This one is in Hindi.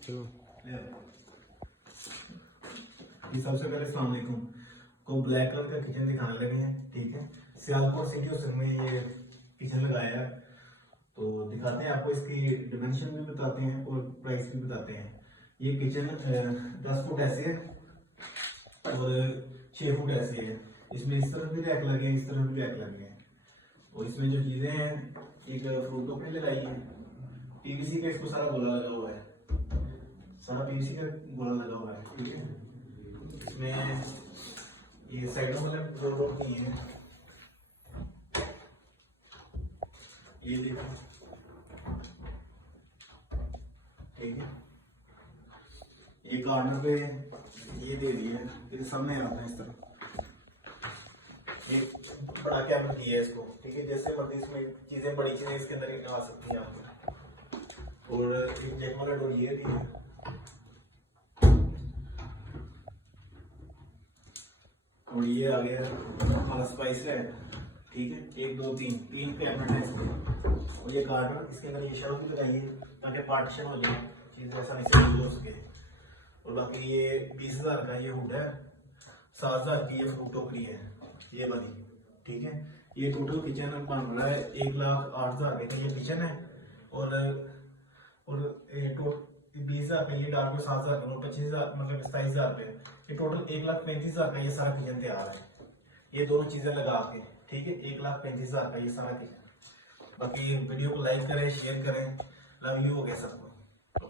चलो ये सबसे पहले अस्सलाम वालेकुम को ब्लैक कलर का किचन दिखाने लगे हैं। ठीक है, सियालकोट सिटी और में ये किचन लगाया है, तो दिखाते हैं आपको। इसकी डिमेंशन भी बताते हैं और प्राइस भी बताते हैं। ये किचन 10 फुट ऐसे है और 6 फुट ऐसे है। इसमें इस तरफ भी रैक लगे हैं, इस तरफ भी रैक लगे हैं। और इसमें जो चीजें हैं, एक फ्रूट टोकरी लगाई है, पीवीसी का इसको सारा गोला लगा हुआ है, सारा पीवीसी का गोला लगा हुआ है। ठीक है, इसमें ये साइडों में जो रोड नहीं है, ये देखो। ठीक है, ये कॉर्नर पे ये दे दिया है, फिर सामने आता है इस तरह एक बड़ा कैबिन दिया है इसको। ठीक है, जैसे मतलब इसमें चीजें, बड़ी चीजें इसके अंदर आ सकती हैं आपको। और एक जैक वाला डोर ये भी है। और ये आ गया हमारा स्पाइस है। ठीक है, 1 2 3 कैबिनेट है इसमें। और ये कार्नर, इसके अंदर ये शेल्फ भी लगाई है ताकि पार्टीशन हो जाए, चीजें आसानी से यूज हो सके। और बाकी ये 20,000 का ये हुड है, 7,000 की ये फ्रूट टोकरी है ये वाली। ठीक है, ये टोटल किचन बन रहा है 1,08,000 का ये किचन है। और 20,000 का ये डाल के 7,000 और 25,000 मतलब 27,000 पे ये टोटल 1,35,000 का ये सारा किचन तैयार है। ये दोनों चीजें लगा के। ठीक है, 1,35,000 का ये सारा किचन। बाकी वीडियो को लाइक करें, शेयर करें। लव यू हो गया सबको।